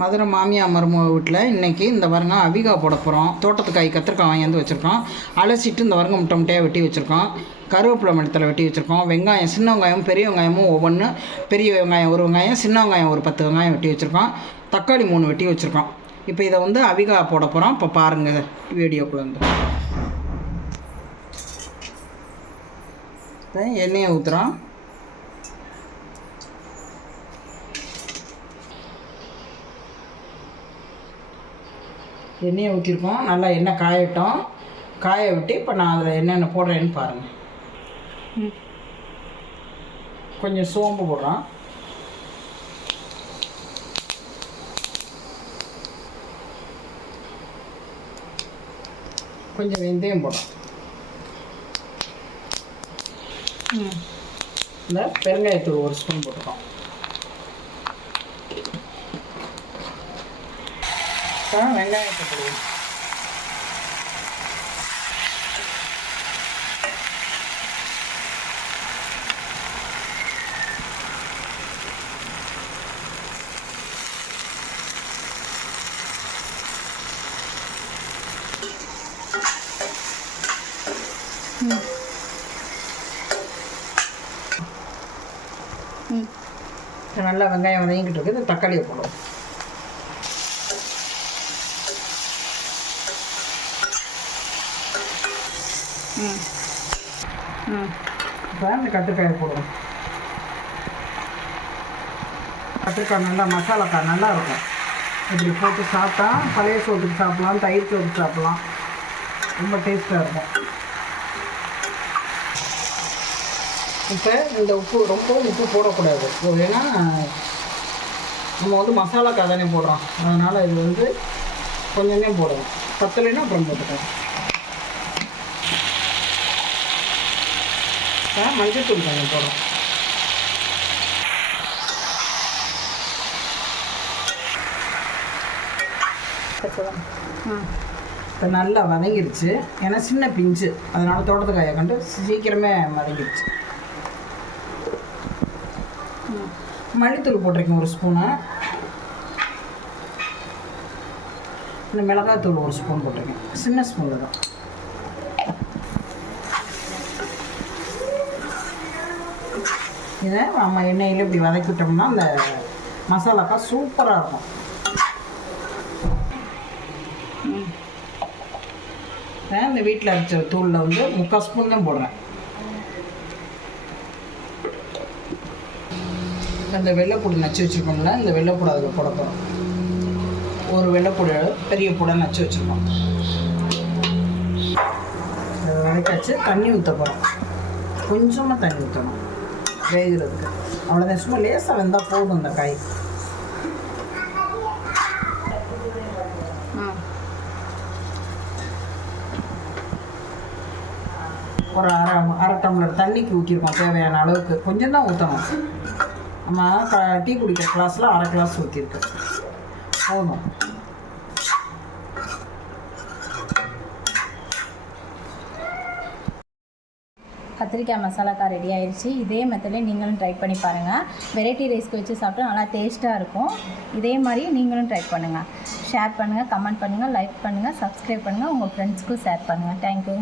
மதுரை மாமியார் மருமக வீட்டில் இன்றைக்கி இந்த வருங்க அவிகா போட போகிறோம். தோட்டத்துக்காய் கத்திரிக்காய் வாங்கி வச்சுருக்கோம். அலசிட்டு இந்த வருங்க முட்டை முட்டையாக வெட்டி வச்சுருக்கோம். கருவேப்பிலை மரத்தில் வெட்டி வச்சுருக்கோம். வெங்காயம் சின்ன வெங்காயமும் பெரிய வெங்காயமும் ஒவ்வொன்று, பெரிய வெங்காயம் ஒரு வெங்காயம், சின்ன வெங்காயம் ஒரு 10 வெங்காயம் வெட்டி வச்சுருக்கோம். தக்காளி 3 வெட்டி வச்சுருக்கோம். இப்போ இதை வந்து அவிகா போட போகிறோம். இப்போ பாருங்கள் வீடியோக்குள்ளே வந்து எண்ணெயை ஊற்றுறோம். எண்ணெயை ஊற்றிருக்கோம். நல்லா எண்ணெய் காயட்டும். காய விட்டு இப்போ நான் அதில் என்னென்ன போடுறேன்னு பாருங்கள். கொஞ்சம் சோம்பு போடுறோம். கொஞ்சம் வெந்தயம் போடுறோம். இந்த பெருங்காயத்தூள் 1 ஸ்பூன் போட்டுருக்கோம். வெங்காயத்தை போடுவோம். நல்லா வெங்காயம் வதங்கிக்கிட்டு இருக்குது. இந்த தக்காளியை போடுவோம். இப்போ இந்த கத்திரிக்காயை போடுவோம். கத்திரிக்காய் நல்லா மசாலாக்காய் நல்லா இருக்கும். இப்படி போட்டு சாப்பிட்டா பழைய சோத்துக்கு சாப்பிட்லாம், தயிர் சோத்துக்கு சாப்பிட்லாம். ரொம்ப டேஸ்ட்டாக இருக்கும். இப்போ இந்த ரொம்ப உப்பு போடக்கூடாது. ஏன்னா நம்ம வந்து மசாலாக்காய் தானே போடுறோம். அதனால் இது வந்து கொஞ்சமே போடணும். பத்தலைன்னா அப்புறம் போட்டுக்கலாம். மஞ்சள் தூள் கொஞ்சம் போடுறோம். இப்போ நல்லா வதங்கிடுச்சு. ஏன்னா சின்ன பிஞ்சு, அதனால் தோட்டத்துக்காயை கண்டு சீக்கிரமே வதங்கிடுச்சு. மல்லித்தூள் போட்டிருக்கேன் 1 ஸ்பூனு. இந்த மிளகாத்தூள் 1 ஸ்பூன் போட்டிருக்கேன். சின்ன ஸ்பூனில் தான். இதை நம்ம எண்ணெயில் இப்படி வதக்கிட்டோம்னா அந்த மசாலாக்காய் சூப்பராக இருக்கும். இந்த வீட்டில் அரைச்ச தூளில் வந்து 3/4 ஸ்பூன் தான் போடுறேன். அந்த வெள்ளைப்பூடு நச்சு வச்சுருக்கோம்ல, இந்த வெள்ளைப்பூடு அதில் போட போகிறோம். ஒரு வெள்ளைப்பூடு பெரிய பூடை நச்சு வச்சுருக்கோம். வதக்காச்சு. தண்ணி ஊற்ற போகிறோம். கொஞ்சமாக தண்ணி ஊற்றணும் வேகிறதுக்கு. அவ்வளோதான். சும்மா லேசாக வெந்தால் போதும் இந்த காய். ஒரு அரை டம்ளர் தண்ணிக்கு ஊற்றிருக்கோம். தேவையான அளவுக்கு கொஞ்சம் தான் ஊற்றணும். நம்ம டீ குடிக்கிற கிளாஸில் அரை கிளாஸ் ஊற்றிருக்கு போதும். கத்திரிக்காய் மசாலாக்காய் ரெடி ஆயிடுச்சு. இதே மெத்தட்லேயே நீங்களும் ட்ரை பண்ணி பாருங்கள். வெரைட்டி ரைஸ்க்கு வச்சு சாப்பிட்டா நல்லா டேஸ்ட்டாக இருக்கும். இதே மாதிரி நீங்களும் ட்ரை பண்ணுங்கள். ஷேர் பண்ணுங்கள், கமெண்ட் பண்ணுங்கள், லைக் பண்ணுங்கள், சப்ஸ்கிரைப் பண்ணுங்கள், உங்கள் ஃப்ரெண்ட்ஸ்க்கும் ஷேர் பண்ணுங்கள். தேங்க்யூ.